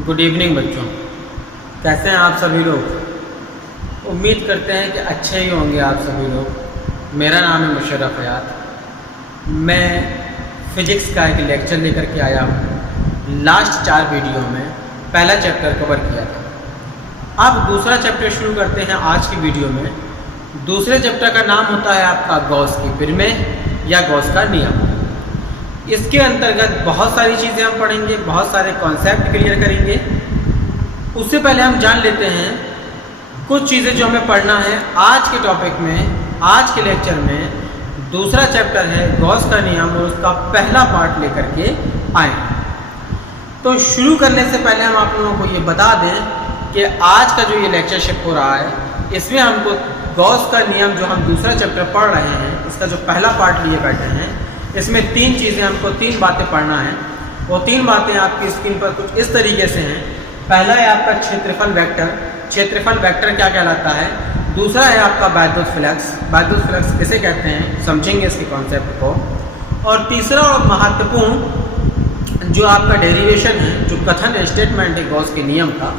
Good evening बच्चों, कैसे हैं आप सभी लोग। उम्मीद करते हैं कि अच्छे ही होंगे आप सभी लोग। मेरा नाम है मुशर्रफ हयात। मैं फिजिक्स का एक लेक्चर लेकर के आया हूँ। लास्ट 4 वीडियो में पहला चैप्टर कवर किया था। अब दूसरा चैप्टर शुरू करते हैं आज की वीडियो में। दूसरे चैप्टर का नाम होता है आपका गॉस की प्रमेय या गॉस का नियम। इसके अंतर्गत बहुत सारी चीज़ें हम पढ़ेंगे, बहुत सारे कॉन्सेप्ट क्लियर करेंगे। उससे पहले हम जान लेते हैं कुछ चीज़ें जो हमें पढ़ना है आज के टॉपिक में। आज के लेक्चर में दूसरा चैप्टर है गॉस का नियम और उसका पहला पार्ट लेकर के आए। तो शुरू करने से पहले हम आप लोगों को ये बता दें कि आज का जो ये लेक्चरशिप हो रहा है इसमें हमको गॉस का नियम जो हम दूसरा चैप्टर पढ़ रहे हैं इसका जो पहला पार्ट लिए बैठे हैं, इसमें 3 चीज़ें हमको 3 बातें पढ़ना है। वो 3 बातें आपकी स्क्रीन पर कुछ इस तरीके से हैं। पहला है आपका क्षेत्रफल वेक्टर। क्षेत्रफल वेक्टर क्या कहलाता है। दूसरा है आपका वैद्युत फ्लक्स। वैद्युत फ्लक्स किसे कहते हैं, समझेंगे इसके कॉन्सेप्ट को। और तीसरा और महत्वपूर्ण जो आपका डेरिवेशन है, जो कथन स्टेटमेंट है गॉस के नियम का,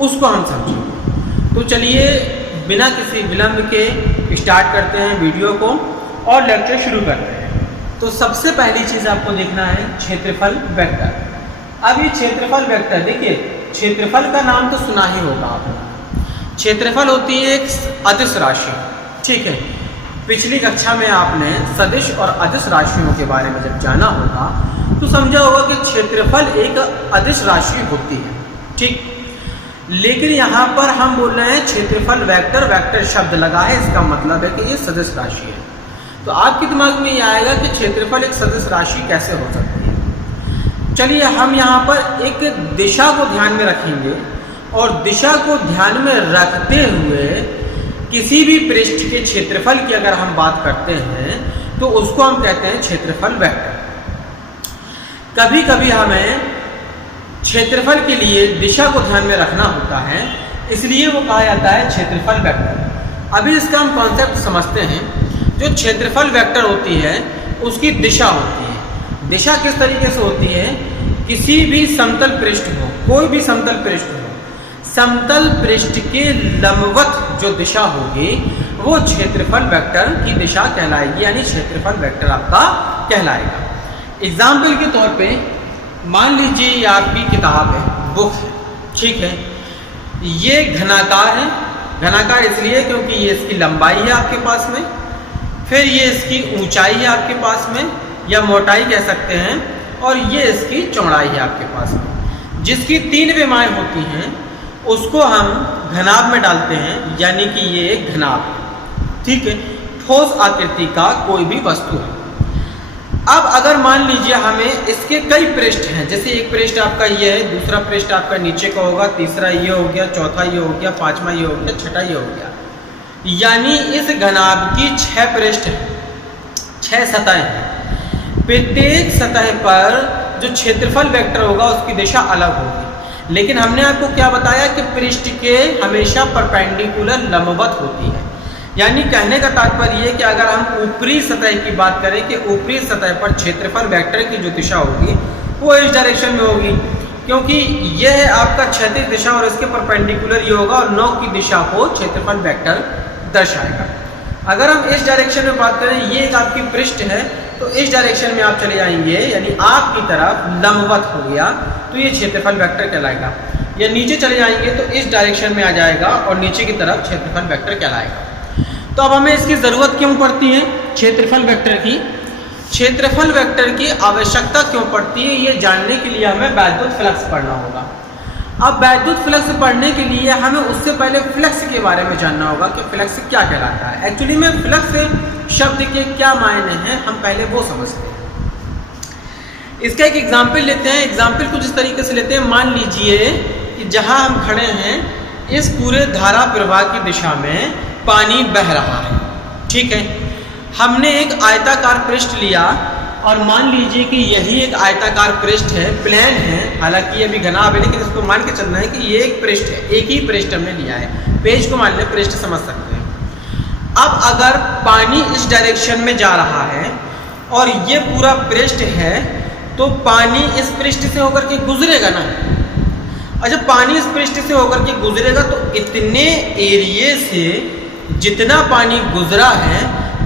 उसको हम समझेंगे। तो चलिए बिना किसी विलंब के स्टार्ट करते हैं वीडियो को और लेक्चर शुरू करते हैं। तो सबसे पहली चीज़ आपको देखना है क्षेत्रफल वेक्टर। अब ये क्षेत्रफल वेक्टर देखिए, क्षेत्रफल का नाम तो सुना ही होगा आपने। क्षेत्रफल होती है एक अदिश राशि, ठीक है। पिछली कक्षा में आपने सदिश और अदिश राशियों के बारे में जब जाना होगा तो समझा होगा कि क्षेत्रफल एक अदिश राशि होती है, ठीक। लेकिन यहाँ पर हम बोल रहे हैं क्षेत्रफल वेक्टर। वेक्टर शब्द लगा है, इसका मतलब है कि ये सदिश राशि है। तो आपके दिमाग में ये आएगा कि क्षेत्रफल एक सदिश राशि कैसे हो सकती है। चलिए हम यहाँ पर एक दिशा को ध्यान में रखेंगे और दिशा को ध्यान में रखते हुए किसी भी पृष्ठ के क्षेत्रफल की अगर हम बात करते हैं तो उसको हम कहते हैं क्षेत्रफल वेक्टर। कभी कभी हमें क्षेत्रफल के लिए दिशा को ध्यान में रखना होता है, इसलिए वो कहा जाता है क्षेत्रफल वेक्टर। अभी इसका हम कॉन्सेप्ट समझते हैं। जो क्षेत्रफल वेक्टर होती है उसकी दिशा होती है। दिशा किस तरीके से होती है, किसी भी समतल पृष्ठ हो, कोई भी समतल पृष्ठ हो, समतल पृष्ठ के लंबवत जो दिशा होगी वो क्षेत्रफल वेक्टर की दिशा कहलाएगी, यानी क्षेत्रफल वेक्टर आपका कहलाएगा। एग्जाम्पल के तौर पे मान लीजिए ये आपकी किताब है, बुक है, ठीक है। ये घनाकार है। घनाकार इसलिए क्योंकि ये इसकी लंबाई है आपके पास में, फिर ये इसकी ऊंचाई है आपके पास में या मोटाई कह सकते हैं, और ये इसकी चौड़ाई है आपके पास में। जिसकी 3 विमाएं होती हैं उसको हम घनाभ में डालते हैं, यानी कि ये एक घनाभ है, ठीक है। ठोस आकृति का कोई भी वस्तु है। अब अगर मान लीजिए हमें इसके कई पृष्ठ हैं, जैसे एक पृष्ठ आपका ये है, दूसरा पृष्ठ आपका नीचे का होगा, तीसरा ये हो गया, चौथा ये हो गया, 5वां ये हो गया, 6ठा ये हो गया, यानी इस घनाभ की 6 पृष्ठ हैं, 6 सतहें हैं। प्रत्येक सतह पर जो क्षेत्रफल वेक्टर होगा उसकी दिशा अलग होगी। लेकिन हमने आपको क्या बताया कि पृष्ठ के हमेशा परपेंडिकुलर लंबवत होती है। यानी कहने का तात्पर्य ये कि अगर हम ऊपरी सतह की बात करें कि ऊपरी सतह पर क्षेत्रफल वेक्टर की जो दिशा होगी वो इस डायरेक्शन में होगी, क्योंकि यह है आपका क्षैतिज दिशा और इसके परपेंडिकुलर ये होगा और नोक की दिशा को क्षेत्रफल वेक्टर दर्शाएगा। अगर हम इस डायरेक्शन में बात करें, ये एक आपकी पृष्ठ है, तो इस डायरेक्शन में आप चले जाएंगे, यानी आपकी तरफ लंबवत हो गया, तो ये क्षेत्रफल वेक्टर कहलाएगा। या नीचे चले जाएंगे तो इस डायरेक्शन में आ जाएगा और नीचे की तरफ क्षेत्रफल वेक्टर कहलाएगा। तो अब हमें इसकी ज़रूरत क्यों पड़ती है क्षेत्रफल वेक्टर की। क्षेत्रफल वेक्टर की आवश्यकता क्यों पड़ती है, ये जानने के लिए हमें वैद्युत फ्लक्स पढ़ना होगा। अब वैद्युत फ्लक्स पढ़ने के लिए हमें उससे पहले फ्लक्स के बारे में जानना होगा कि फ्लक्स क्या कहलाता है। एक्चुअली में फ्लक्स शब्द के क्या मायने हैं हम पहले वो समझते हैं। इसका एक एग्जाम्पल लेते हैं। एग्जाम्पल कुछ इस तरीके से लेते हैं। मान लीजिए कि जहाँ हम खड़े हैं इस पूरे धारा प्रवाह की दिशा में पानी बह रहा है, ठीक है। हमने एक आयताकार पृष्ठ लिया और मान लीजिए कि यही एक आयताकार पृष्ठ है, प्लेन है, हालांकि ये भी घनाभ है, लेकिन इसको मान के चलना है कि ये एक पृष्ठ है, एक ही पृष्ठ हमने लिया है। पेज को मान लें पृष्ठ समझ सकते हैं। अब अगर पानी इस डायरेक्शन में जा रहा है और ये पूरा पृष्ठ है तो पानी इस पृष्ठ से होकर के गुजरेगा ना। अच्छा, पानी इस पृष्ठ से होकर के गुजरेगा तो इतने एरिए से जितना पानी गुजरा है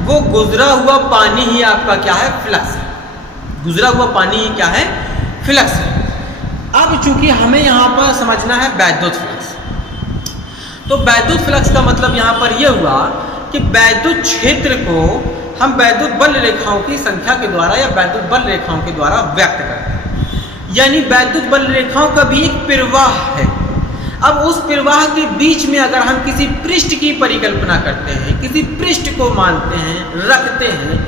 वो गुजरा हुआ पानी ही आपका क्या है, फ्लक्स है। गुजरा हुआ पानी ही क्या है, फ्लक्स है। अब चूंकि हमें यहाँ पर समझना है वैद्युत फ्लक्स, तो वैद्युत फ्लक्स का मतलब यहाँ पर यह हुआ कि वैद्युत क्षेत्र को हम वैद्युत बल रेखाओं की संख्या के द्वारा या वैद्युत बल रेखाओं के द्वारा व्यक्त करते हैं। यानी वैद्युत बल रेखाओं का भी एक प्रवाह है। अब उस प्रवाह के बीच में अगर हम किसी पृष्ठ की परिकल्पना करते हैं, किसी पृष्ठ को मानते हैं, रखते हैं,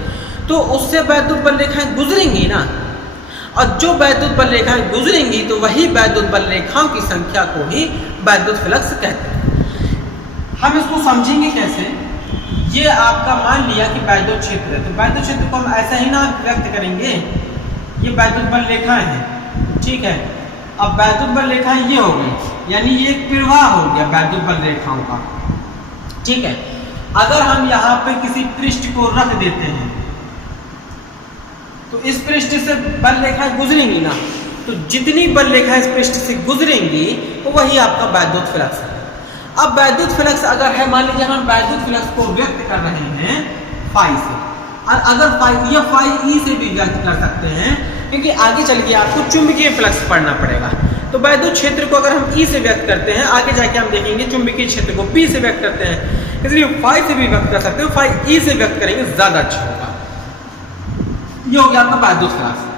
तो उससे वैद्युत बल रेखाएं गुजरेंगी ना। और जो वैद्युत बल रेखाएं गुजरेंगी तो वही वैद्युत बल रेखाओं की संख्या को ही वैद्युत फ्लक्स कहते हैं। हम इसको समझेंगे कैसे? ये आपका मान लिया कि वैद्युत क्षेत्र है, तो वैद्युत क्षेत्र को हम ऐसा ही ना व्यक्त करेंगे, ये वैद्युत बल रेखाएं हैं, ठीक है। अब वैद्युत बल रेखाएं ये हो गई, यानी ये एक प्रवाह हो गया वैद्युत बल रेखाओं का, ठीक है। अगर हम यहाँ पे किसी पृष्ठ को रख देते हैं तो इस पृष्ठ से बल रेखाएं गुजरेंगी ना, तो जितनी बल रेखाएं इस पृष्ठ से गुजरेंगी तो वही आपका वैद्युत फ्लक्स है। अब वैद्युत फ्लक्स अगर है, मान लीजिए हम वैद्युत फ्लक्स को व्यक्त कर रहे हैं फाई से, और अगर फाई या फाई ई से भी व्यक्त कर सकते हैं, क्योंकि आगे चल के आपको चुंबकीय फ्लक्स पढ़ना पड़ेगा। तो वैद्युत क्षेत्र को अगर हम ई से व्यक्त करते हैं, आगे जाके हम देखेंगे चुंबकीय क्षेत्र को पी से व्यक्त करते हैं, इसलिए फाई से भी व्यक्त कर सकते हो, फाई ई से व्यक्त करेंगे ज्यादा अच्छा होगा। ये हो गया आपका वैद्युत फ्लक्स।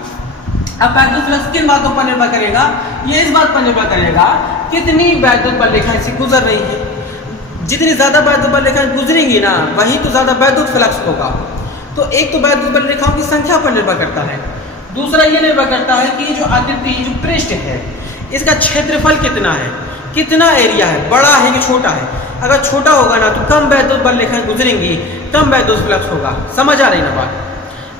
अब वैद्युत फ्लक्स किन बातों पर निर्भर करेगा? ये इस बात पर निर्भर करेगा कितनी वैद्युत बल रेखाएं से गुजर रही है। जितनी ज्यादा वैद्युत बल रेखाएं गुजरेंगी ना, वही तो ज्यादा वैद्युत फ्लक्स होगा। तो एक तो वैद्युत बल रेखाओं की संख्या पर निर्भर करता है, दूसरा ये निर्भर करता है कि जो आकृति, जो पृष्ठ है, इसका क्षेत्रफल कितना है, कितना एरिया है, बड़ा है कि छोटा है। अगर छोटा होगा ना तो कम वैद्युत बल रेखाएं गुजरेंगी, कम वैद्युत फ्लक्स होगा। समझ आ रही ना बात?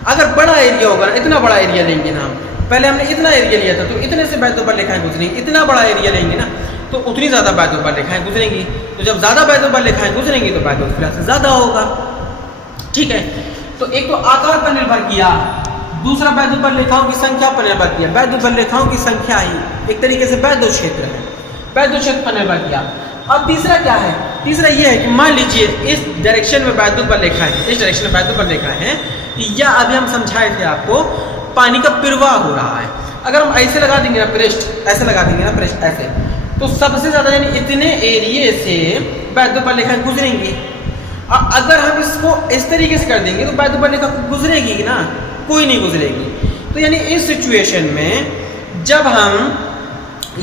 अगर बड़ा एरिया होगा ना, इतना बड़ा एरिया लेंगे ना, हम पहले हमने इतना एरिया लिया था तो इतने से वैद्युत बल रेखाएं गुजरेंगी, इतना बड़ा एरिया लेंगे ना तो उतनी ज्यादा वैद्युत बल रेखाएं गुजरेंगी। तो जब ज्यादा वैद्युत बल रेखाएं गुजरेंगी तो वैद्युत फ्लक्स ज्यादा होगा, ठीक है। तो एक तो आकार पर निर्भर किया, दूसरा वैद्युत बल रेखाओं की संख्या पर निर्भर किया। वैद्युत बल रेखाओं की संख्या ही एक तरीके से वैद्युत क्षेत्र है, वैद्युत क्षेत्र पर निर्भर किया। और तीसरा क्या है? तीसरा ये है कि मान लीजिए इस डायरेक्शन में वैद्युत बल रेखाएं, इस डायरेक्शन में वैद्युत बल रेखाएं हैं, या अभी हम समझाए थे आपको पानी का प्रवाह हो रहा है। अगर हम ऐसे लगा देंगे ना पृष्ठ, ऐसे लगा देंगे ना पृष्ठ ऐसे, तो सबसे ज्यादा यानी इतने एरिए से वैद्युत बल रेखाएं गुजरेंगी। और अगर हम इसको इस तरीके से कर देंगे तो वैद्युत बल रेखा गुजरेगी ना, कोई नहीं गुजरेगी। तो यानी इस सिचुएशन में जब हम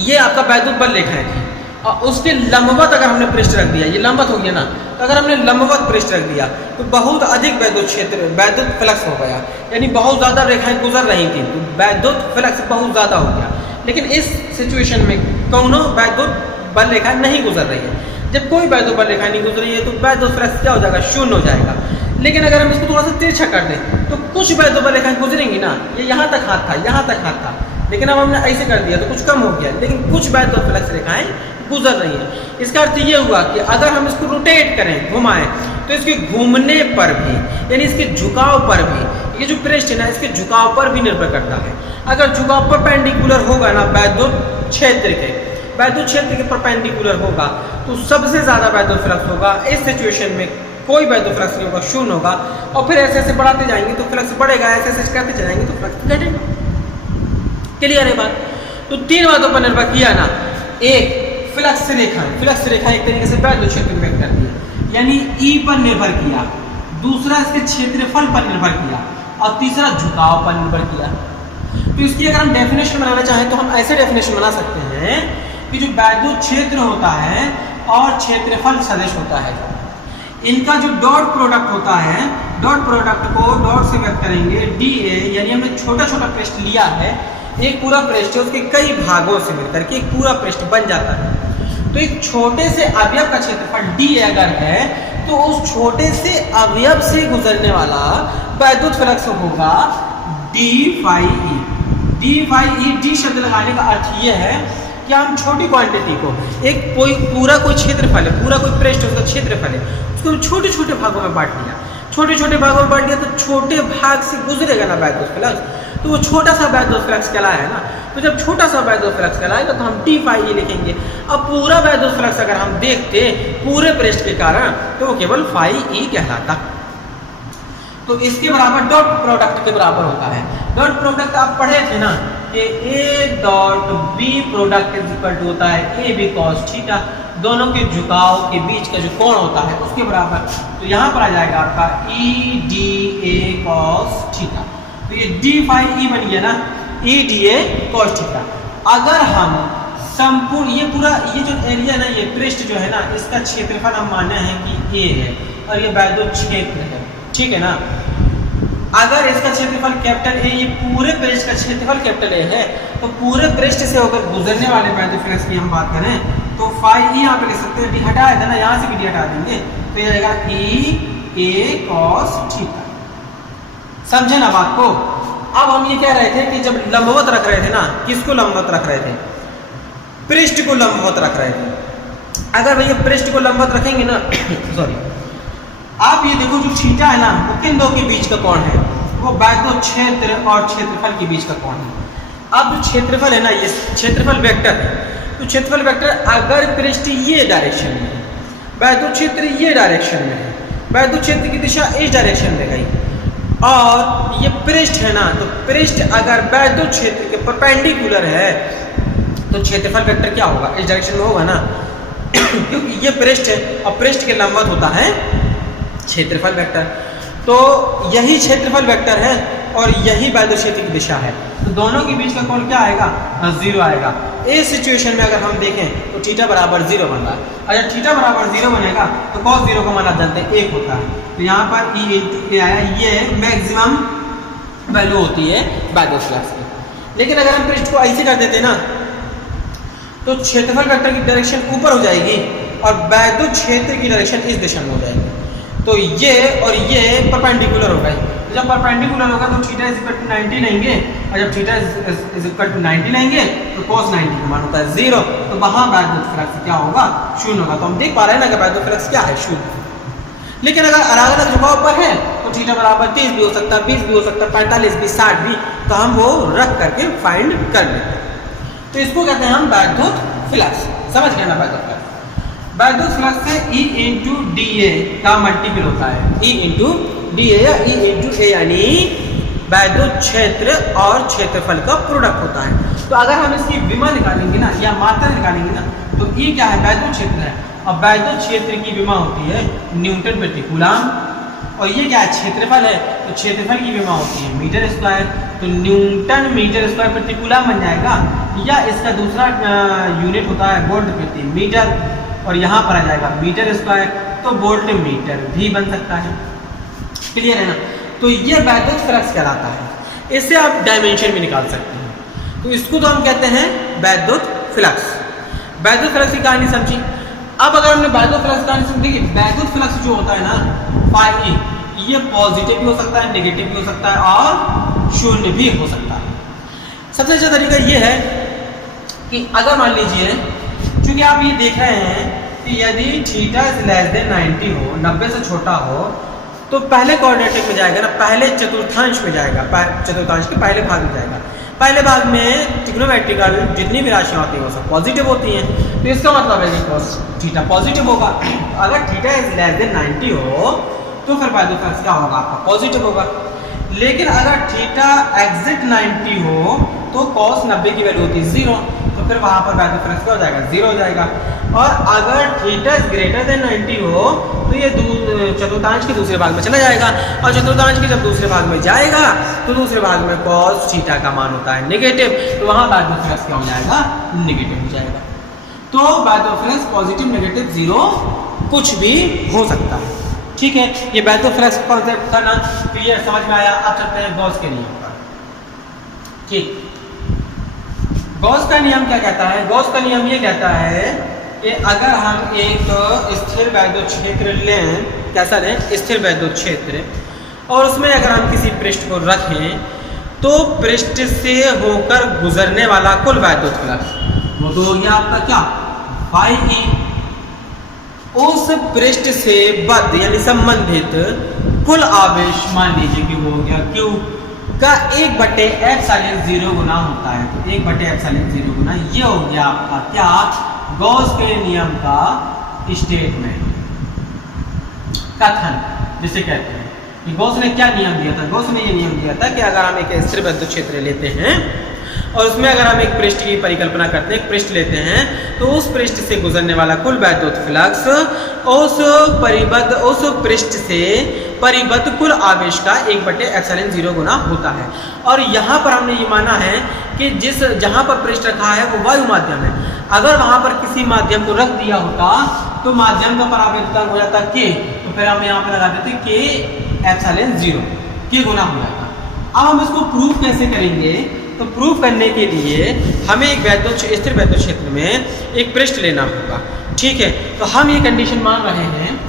ये आपका वैद्युत बल रेखाएं थी और उसके लंबवत अगर हमने पृष्ठ रख दिया, ये लंबवत हो गया ना, तो अगर हमने लंबवत पृष्ठ रख दिया तो बहुत अधिक वैद्युत क्षेत्र, वैद्युत फ्लक्स हो गया, यानी बहुत ज्यादा रेखाएं गुजर रही थी तो वैद्युत फ्लक्स बहुत ज्यादा हो गया। लेकिन इस सिचुएशन में कौनो वैद्युत बल रेखा नहीं गुजर रही है। जब कोई वैद्युत बल रेखा नहीं गुजर रही है तो वैद्युत फ्लक्स क्या हो जाएगा? शून्य हो जाएगा। लेकिन अगर हम इसको थोड़ा सा तिरछा कर दें तो कुछ वैद्युत बल रेखाएं गुजरेंगी ना, ये यहाँ तक हाथ था, यहाँ तक हाथ था, लेकिन अब हमने ऐसे कर दिया तो कुछ कम हो गया, लेकिन कुछ वैद्युत फ्लक्स रेखाएं गुजर रही है। इसका अर्थ ये हुआ कि अगर हम इसको रोटेट करें, घुमाएं, तो इसके घूमने पर भी, यानी इसके झुकाव पर भी, ये जो पृष्ठ है ना, इसके झुकाव पर भी निर्भर करता है। अगर झुकाव परपेंडिकुलर होगा ना वैद्युत क्षेत्र के, वैद्युत क्षेत्र के परपेंडिकुलर होगा तो सबसे ज्यादा वैद्युत फ्लक्स होगा। इस सिचुएशन में कोई वैद्युत फ्लक्स नहीं होगा, शून्य होगा। और फिर ऐसे ऐसे बढ़ाते जाएंगे तो फ्लक्स बढ़ेगा, ऐसे ऐसे करते चलाएंगे तो फ्लक्स घटेगा। क्लियर है बात? तो तीन बातों पर निर्भर किया ना, एक फ्लक्स रेखा, फ्लक्स रेखा एक तरीके से वैद्युत क्षेत्र व्यक्त करती है, यानी ई पर निर्भर किया, दूसरा इसके क्षेत्रफल पर निर्भर किया, और तीसरा झुकाव पर निर्भर किया। तो इसकी अगर हम डेफिनेशन बनाना चाहें तो हम ऐसे डेफिनेशन बना सकते हैं कि जो वैद्युत क्षेत्र होता है और क्षेत्रफल सदिश होता है, इनका जो डॉट प्रोडक्ट होता है, डॉट प्रोडक्ट को डॉट से व्यक्त करेंगे डी ए, यानी हमने छोटा छोटा पृष्ठ लिया है, एक पूरा पृष्ठ है, उसके कई भागों से मिलकर के एक पूरा पृष्ठ बन जाता है। तो एक छोटे से अवयव का क्षेत्रफल डी अगर है तो उस छोटे से अवयव से गुजरने वाला वैद्युत फ्लक्स होगा D phi E. D phi E, D शब्द लगाने का अर्थ यह है कि हम छोटी क्वांटिटी को, एक कोई पूरा कोई क्षेत्रफल है, पूरा कोई पृष्ठ उसका क्षेत्रफल है, उसको हम छोटे छोटे भागों में बांट लिया, छोटे छोटे भागों में बांट लिया तो छोटे भाग से गुजरेगा ना वैद्युत फ्लक्स। तो वो छोटा सा वैद्युत फ्लक्स कहलाया है ना। तो जब छोटा सा वैद्युत फ्लक्स कहलाएगा तो हम टी फाई ई लिखेंगे। अब पूरा वैद्युत फ्लक्स अगर हम देखते पूरे पृष्ठ के कारण तो वो केवल फाई ई कहलाता। तो इसके बराबर डॉट प्रोडक्ट के बराबर होता है। डॉट प्रोडक्ट आप पढ़े थे ना कि A dot B product is equal to होता है ए बी कॉस थीटा, दोनों के झुकाव के बीच का जो कोण होता है उसके बराबर। तो यहाँ पर आ जाएगा आपका E D A cos theta. तो ये डी फाई ई बन गया ना, E D A cos theta. अगर हम संपूर्ण ये पूरा ये जो एरिया ना, ये पृष्ठ जो है ना, इसका क्षेत्रफल हम माने हैं कि ए है और ये वैद्युत क्षेत्र है, ठीक है ना। अगर इसका क्षेत्रफल कैपिटल ए, ये पूरे पृष्ठ का क्षेत्रफल कैपिटल ए है, तो पूरे पृष्ठ से होकर गुजरने वाले वैद्युत फ्लक्स की हम बात करें तो फाई ई यहाँ पे लिख सकते हैं, डी हटाया था ना, यहाँ से भी डी हटा देंगे तो ये आएगा ई ए कॉस थीटा। समझे ना बात को। अब हम ये कह रहे थे कि जब लंबवत रख रहे थे ना, किसको लंबवत रख रहे थे? पृष्ठ को लंबवत रख रहे थे। अगर भैया पृष्ठ को लंबवत रखेंगे ना सॉरी, आप ये देखो जो थीटा है ना, वो किन दो के बीच का कोण है? वो वैद्युत क्षेत्र और क्षेत्रफल के बीच का कोण है। अब जो क्षेत्रफल है ना, ये क्षेत्रफल वेक्टर है, तो क्षेत्रफल वेक्टर अगर पृष्ठ ये डायरेक्शन में है, वैद्युत क्षेत्र ये डायरेक्शन में है, वैद्युत क्षेत्र की दिशा इस डायरेक्शन में गई और ये पृष्ठ है ना, तो पृष्ठ अगर वैद्युत क्षेत्र के परपेंडिकुलर है तो क्षेत्रफल वेक्टर क्या होगा? इस डायरेक्शन में होगा ना क्योंकि ये पृष्ठ है और पृष्ठ के लंबवत होता है क्षेत्रफल वेक्टर। तो यही क्षेत्रफल वेक्टर है और यही वैद्युत क्षेत्र की दिशा है, तो दोनों के बीच का कोण क्या आएगा? 0 आएगा। इस सिचुएशन में अगर हम देखें तो थीटा बराबर 0 बन रहा है। अगर थीटा बराबर 0 बनेगा तो cos 0 का मान आप जानते हैं 1 होता है। तो यहाँ पर e इंटू ए आया, ये मैक्सिमम वैल्यू होती है वैद्युत फ्लक्स की। लेकिन अगर हम पृष्ठ को ऐसे कर देते ना तो क्षेत्रफल वेक्टर की डायरेक्शन ऊपर हो जाएगी और वैद्युत क्षेत्र की डायरेक्शन इस दिशा में हो जाएगी। तो ये और ये परपेंडिकुलर हो गए। तो जब परपेंडिकुलर होगा तो थीटा इज इक्वल टू 90 लेंगे और जब थीटा इज इक्वल टू 90 लेंगे तो cos 90 का मान होता है 0। तो वहां वैद्युत फ्लक्स क्या होगा? 0 होगा। तो हम देख पा रहे हैं ना कि वैद्युत फ्लक्स क्या है? 0। लेकिन अगर अलग अलग झुकाव पर है तो थीटा बराबर 30 भी हो सकता है, 20 भी हो सकता है, 45 भी, 60 भी, तो हम वो रख करके फाइंड कर लेते हैं। तो इसको कहते हैं हम वैद्युत फ्लक्स। समझ गए ना वैद्युत फ्लक्स? वैद्युत फ्लक्स से E इंटू डी ए का मल्टीपल होता है। E इंटू डी ए या E इंटू ए यानी वैद्युत क्षेत्र और क्षेत्रफल का प्रोडक्ट होता है। तो अगर हम इसकी विमा निकालेंगे ना या मात्रा निकालेंगे ना तो E क्या है? वैद्युत क्षेत्र है और वैद्युत क्षेत्र की विमा होती है न्यूटन प्रति कूलम। और ये क्या है? क्षेत्रफल है, तो क्षेत्रफल की विमा होती है मीटर स्क्वायर। तो न्यूटन मीटर स्क्वायर प्रति कूलम बन जाएगा, या इसका दूसरा यूनिट होता है वोल्ट प्रति मीटर और यहाँ पर आ जाएगा मीटर स्क्वायर, तो वोल्ट मीटर भी बन सकता है। क्लियर है ना? तो ये वैद्युत फ्लक्स कहलाता है। इससे आप डायमेंशन भी निकाल सकते हैं। तो इसको तो हम कहते हैं वैद्युत फ्लक्स। वैद्युत फ्लक्स की कहानी समझी। अब अगर हमने वैद्युत फ्लक्स कहानी समझी, वैद्युत फ्लक्स जो होता है ना फाई ई, ये पॉजिटिव भी हो सकता है, नेगेटिव भी हो सकता है और शून्य भी हो सकता है। सबसे अच्छा तरीका ये है कि अगर मान लीजिए, क्योंकि आप ये देख रहे हैं कि यदि थीटा इज लेस देन 90 हो, 90 से छोटा हो, तो पहले कोऑर्डिनेट में जाएगा ना, पहले चतुर्थांश में जाएगा, चतुर्थांश के पहले भाग में जाएगा। पहले भाग में ट्रिग्नोमेट्रिकल जितनी भी राशियाँ होती हैं वो सब पॉजिटिव होती हैं, तो इसका मतलब है कि cos थीटा पॉजिटिव होगा। अगर थीटा इज लेस देन 90 हो तो फिर वैद्युत फ्लक्स क्या होगा? आपका पॉजिटिव होगा। लेकिन अगर थीटा एग्जिट 90 हो तो cos 90 की वैल्यू होती है 0, तो फिर वहां पर वैद्युत फ्लक्स क्या हो जाएगा? 0 हो जाएगा। और अगर थीटा इज ग्रेटर देन 90 हो तो ये चतुर्थांश के दूसरे भाग में चला जाएगा, और चतुर्थांश के जब दूसरे भाग में जाएगा तो दूसरे भाग में cos थीटा का मान होता है नेगेटिव, तो वहां वैद्युत फ्लक्स क्या हो जाएगा? नेगेटिव हो जाएगा। तो वैद्युत फ्लक्स पॉजिटिव, नेगेटिव, 0 कुछ भी हो सकता है। ठीक है, ये वैद्युत फ्लक्स कॉन्सेप्ट था ना, क्लियर, समझ में आया? अब चलते हैं गॉस के नियम पर। ठीक, गॉस का नियम क्या कहता है? गॉस का नियम ये कहता है कि अगर हम एक स्थिर वैद्युत क्षेत्र लें, कैसा लें? स्थिर वैद्युत क्षेत्र, और उसमें अगर हम किसी पृष्ठ को रखें तो पृष्ठ से होकर गुजरने वाला कुल वैद्युत फ्लक्स वो तो हो गया आपका क्या? Phi E. उस पृष्ठ से बद्ध यानी संबंधित कुल आवेश मान लीजिए कि वो हो गया Q। का 1/ε0 गुना होता है। तो 1/ε0 गुना ये हो गया आपका क्या, गॉस के नियम का स्टेटमेंट, कथन जिसे कहते हैं कि गॉस ने क्या नियम दिया था। गॉस ने ये नियम दिया था कि अगर हम एक स्थिर वैद्युत क्षेत्र लेते हैं और उसमें अगर हम एक पृष्ठ की परिकल्पना करते हैं, एक पृष्ठ लेते हैं, तो उस पृष्ठ से गुजरने वाला कुल वैद्युत फ्लक्स उस पृष्ठ से परिबद्ध कुल आवेश का 1/ε0 गुना होता है। और यहाँ पर हमने ये माना है कि जहाँ पर पृष्ठ रखा है वो वायु माध्यम है। अगर वहाँ पर किसी माध्यम को रख दिया होता तो माध्यम का परावर्तन हो जाता k, तो फिर हम यहाँ पर लगा देते k/ε0, k गुना हो जाता। अब हम इसको प्रूफ कैसे करेंगे, तो प्रूफ करने के लिए हमें एक स्थिर वैद्युत क्षेत्र में एक पृष्ठ लेना होगा। ठीक है, तो हम ये कंडीशन मान रहे हैं,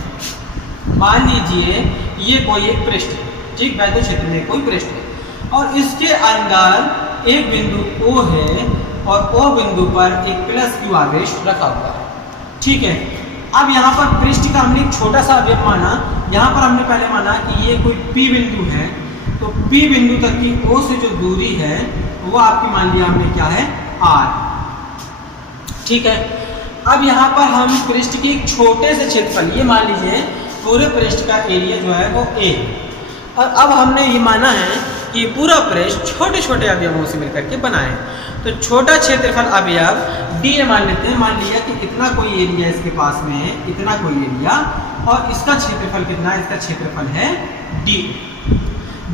मान लीजिए ये कोई एक पृष्ठ है, ठीक, वैद्युत क्षेत्र में कोई पृष्ठ है और इसके अंदर एक बिंदु O है और O बिंदु पर एक +q आवेश रखा हुआ है। ठीक है, अब यहाँ पर पृष्ठ का हमने एक छोटा सा अवयव माना। यहाँ पर हमने पहले माना कि ये कोई P बिंदु है, तो P बिंदु तक की O से जो दूरी है वो आपकी मान लिया हमने क्या है, R। ठीक है, अब यहाँ पर हम पृष्ठ के एक छोटे से क्षेत्रफल, ये मान लीजिए पूरे पृष्ठ का एरिया जो है वो A, और अब हमने ये माना है कि पूरा पृष्ठ छोटे छोटे अवयवों से मिलकर के बना है। तो छोटा क्षेत्रफल अवयव D मान लेते हैं। मान लिया कि इतना कोई एरिया इसके पास में है, इतना कोई एरिया, और इसका क्षेत्रफल कितना है, इसका क्षेत्रफल है D।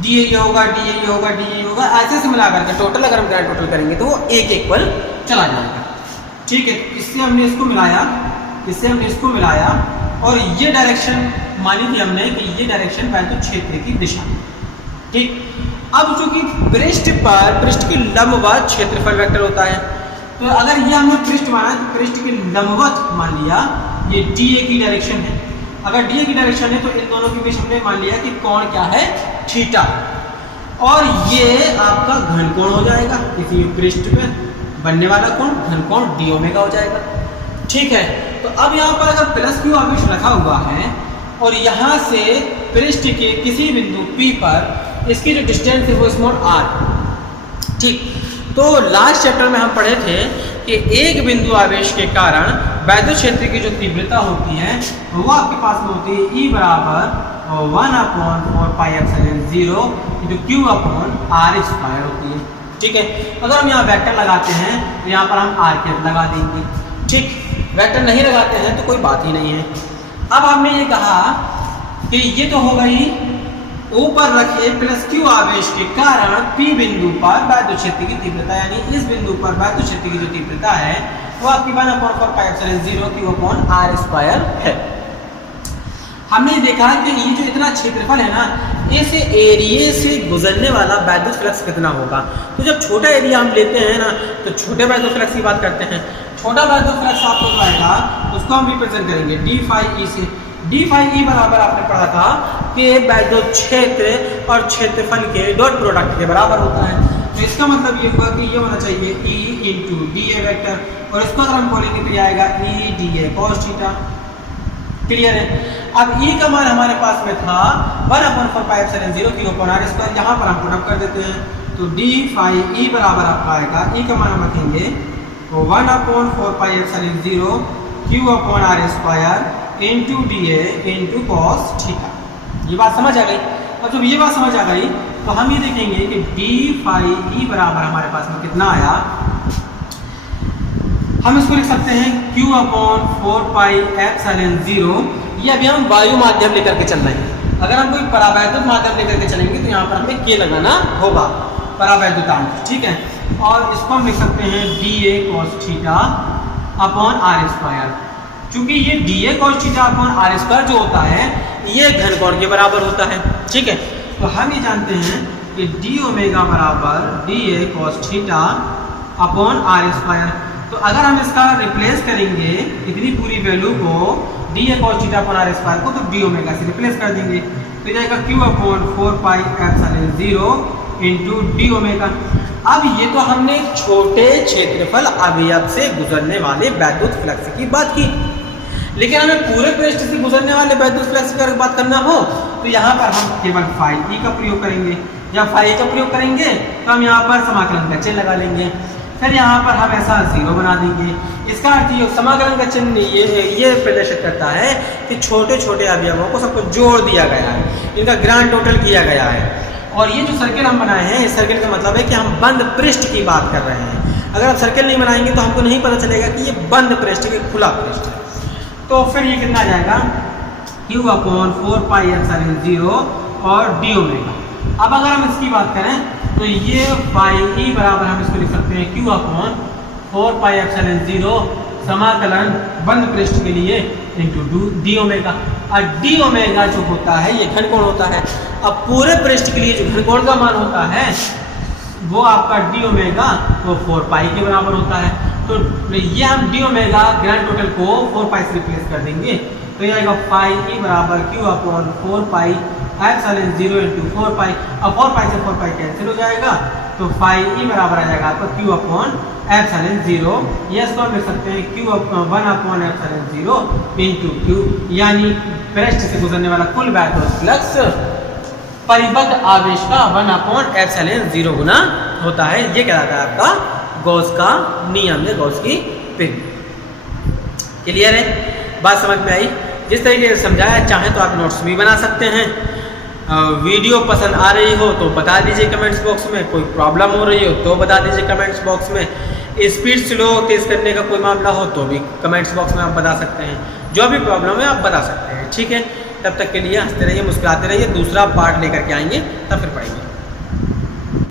D ये होगा, D ये होगा, D ये होगा, ऐसे से मिला करके टोटल अगर हम ग्रैंड टोटल करेंगे तो वो एक पर चला जाएगा। ठीक है, इससे हमने इसको मिलाया, इससे हमने इसको मिलाया, और ये डायरेक्शन मानी थी हमने कि ये डायरेक्शन वैद्युत क्षेत्र की दिशा। ठीक, अब चूंकि पृष्ठ के लंबवत क्षेत्रफल वेक्टर होता है, तो अगर ये हमने पृष्ठ माना तो पृष्ठ के लंबवत मान लिया ये DA की डायरेक्शन है। अगर DA की डायरेक्शन है तो इन दोनों के बीच हमने मान लिया कि कोण क्या है, थीटा, और ये आपका घन कोण हो जाएगा। किसी पृष्ठ पे बनने वाला कोण घन कोण d ओमेगा हो जाएगा। ठीक है, तो अब यहाँ पर अगर +q आवेश रखा हुआ है और यहाँ से पृष्ठ के किसी बिंदु P पर इसकी जो डिस्टेंस है वो स्मॉल r। ठीक, तो लास्ट चैप्टर में हम पढ़े थे कि एक बिंदु आवेश के कारण वैद्युत क्षेत्र की जो तीव्रता होती है वो आपके पास में होती है E बराबर 1/4πε0 q/r² होती है। ठीक है, अगर हम यहाँ वेक्टर लगाते हैं तो यहाँ पर हम r लगा देंगे। ठीक, वेक्टर नहीं लगाते हैं तो कोई बात ही नहीं है। अब हमने ये कहा कि ये तो हो गई ऊपर रखे +q आवेश के कारण P बिंदु पर वैद्युत क्षेत्र की तीव्रता, यानी इस बिंदु पर वैद्युत क्षेत्र की जो तीव्रता है वो आपकी 1/4πε0 q/r² है। हमने देखा कि ये जो इतना क्षेत्रफल है ना, इस एरिया से गुजरने वाला वैद्युत फ्लक्स कितना होगा। तो जब छोटा एरिया हम लेते हैं ना तो छोटे वैद्युत फ्लक्स की बात करते हैं। छोटा वैद्युत फ्लक्स आपको जो आएगा उसको हम रिप्रेजेंट करेंगे d phi e से। d phi e बराबर आपने पढ़ा था कि वैद्युत क्षेत्र और क्षेत्रफल के डॉट प्रोडक्ट के बराबर होता है। तो इसका मतलब ये हुआ कि ये होना चाहिए E × dA वेक्टर, और इसको अगर हम बोलेंगे तो ये आएगा E dA cos theta. Clear है। अब E का मान हमारे पास में था 1/4πε0 q/r², यहाँ पर हम पुट अप कर देते हैं। तो d phi e बराबर आपका आएगा, E का मान हम रखेंगे 1/4πε0 q/r² × dA × cos थीटा। ये बात समझ आ गई। अब जब ये बात समझ आ गई तो हम ये देखेंगे कि d phi e बराबर हमारे पास में कितना आया। हम इसको लिख सकते हैं q/4πε0। ये अभी हम वायु माध्यम लेकर के चल रहे हैं। अगर हम कोई परावैद्युत माध्यम लेकर के चलेंगे तो यहाँ पर हमें k लगाना होगा, परावैद्युतांक। ठीक है, और इसको हम लिख सकते हैं dA cos θ/r²। चूंकि ये dA cos θ/r² जो होता है ये घन कोण के बराबर होता है। ठीक है, तो हम ये जानते हैं कि d ओमेगा बराबर dA cos θ/r²। तो अगर हम इसका रिप्लेस करेंगे इतनी पूरी वैल्यू को dA cos θ/r² को, तो d ओमेगा से रिप्लेस कर देंगे तो जाएगा q/4πε0 × d ओमेगा। अब ये तो हमने छोटे क्षेत्रफल अवयव से गुजरने वाले वैद्युत फ्लक्स की बात की, लेकिन हमें पूरे पृष्ठ से गुजरने वाले वैद्युत फ्लक्स की अगर बात करना हो तो यहाँ पर हम केवल phi e का प्रयोग करेंगे। जब फाई का प्रयोग करेंगे तो हम यहाँ पर समाकलन का चिन्ह लगा लेंगे, फिर यहाँ पर हम ऐसा 0 बना देंगे। इसका अर्थ ये समाकलन का चिन्ह ये प्रदर्शित करता है कि छोटे छोटे अवयवों को सबको जोड़ दिया गया है, इनका ग्रांड टोटल किया गया है। और ये जो सर्किल हम बनाए हैं, इस सर्किल का मतलब है कि हम बंद पृष्ठ की बात कर रहे हैं। अगर आप सर्किल नहीं बनाएंगे तो हमको नहीं पता चलेगा कि ये बंद पृष्ठ है कि खुला पृष्ठ है। तो फिर ये कितना आ जाएगा, Q/4πε0 और d ओमेगा। अब अगर हम इसकी बात करें तो ये फाई बराबर हम इसको लिख सकते हैं Q/4πε0 समाकलन बंद पृष्ठ के लिए इंटू डी ओमेगा। और डी ओमेगा जो होता है ये घनकोण होता है। अब पूरे पृष्ठ के लिए जो घनकोण का मान होता है वो आपका डी ओमेगा वो 4 पाई के बराबर होता है। तो ये हम डी ओमेगा ग्रैंड टोटल को 4 पाई से रिप्लेस कर देंगे, तो ये आएगा फाई बराबर Q/4 पाई एप्सिलॉन 0 इंटू 4 पाई। अब 4 पाई से 4 पाई कैंसिल हो जाएगा, तो फाई बराबर आ जाएगा आपका Q/एप्सिलॉन 0। ये इसको हम लिख सकते हैं Q/1/एप्सिलॉन 0 इंटू Q, यानी पृष्ठ से गुजरने वाला कुल बैकवर्ड फ्लक्स परिबद्ध आवेश का 1/एप्सिलॉन 0 गुना होता है। ये कहलाता है आपका गॉस का नियम या गॉस की पिन। क्लियर है, बात समझ में आई? जिस तरीके से समझाया, चाहे तो आप नोट्स भी बना सकते हैं। वीडियो पसंद आ रही हो तो बता दीजिए कमेंट्स बॉक्स में, कोई प्रॉब्लम हो रही हो तो बता दीजिए कमेंट्स बॉक्स में, स्पीड स्लो तेज करने का कोई मामला हो तो भी कमेंट्स बॉक्स में आप बता सकते हैं। जो भी प्रॉब्लम है आप बता सकते हैं, ठीक है। तब तक के लिए हंसते रहिए, मुस्कुराते रहिए। दूसरा पार्ट लेकर के आएंगे, तब फिर पढ़ेंगे।